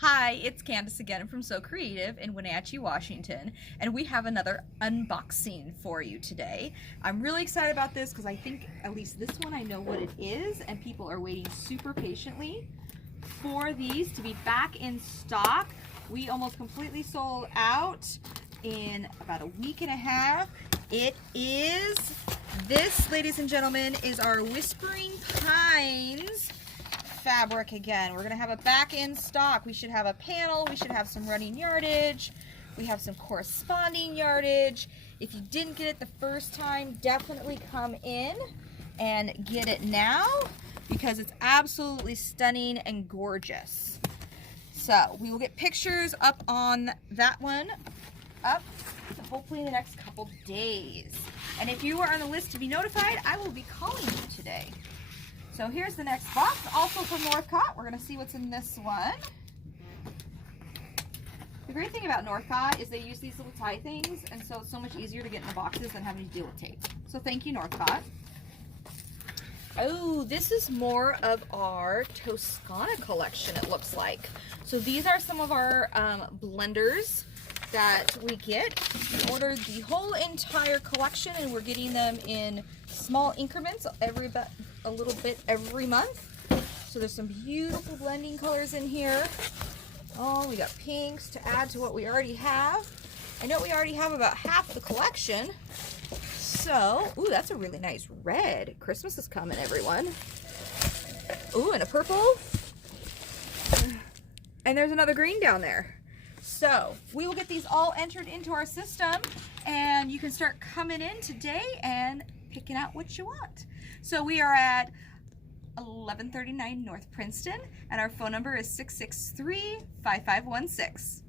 Hi, it's Candace again from So Creative in Wenatchee, Washington, and we have another unboxing for you today. I'm really excited about this because I think at least this one I know what it is, and people are waiting super patiently for these to be back in stock. We almost completely sold out in about a week and a half. It is this, ladies and gentlemen, is our Whispering Pines fabric again. We're gonna have it back in stock. We should have a panel, we should have some running yardage, we have some corresponding yardage. If you didn't get it the first time, definitely come in and get it now because it's absolutely stunning and gorgeous. So we will get pictures up on that one hopefully in the next couple days. And if you are on the list to be notified, I will be calling you today. So here's the next box, also from Northcott. We're gonna see what's in this one. The great thing about Northcott is they use these little tie things, and so it's so much easier to get in the boxes than having to deal with tape. So thank you, Northcott. Oh, this is more of our Toscana collection, it looks like. So these are some of our blenders that we get. We ordered the whole entire collection, and we're getting them in small increments a little bit every month. So there's some beautiful blending colors in here. Oh, we got pinks to add to what we already have. I know we already have about half the collection. So, ooh, that's a really nice red. Christmas is coming, everyone. Ooh, and a purple. And there's another green down there. So we will get these all entered into our system, and you can start coming in today and picking out what you want. So we are at 1139 North Princeton, and our phone number is 663-5516.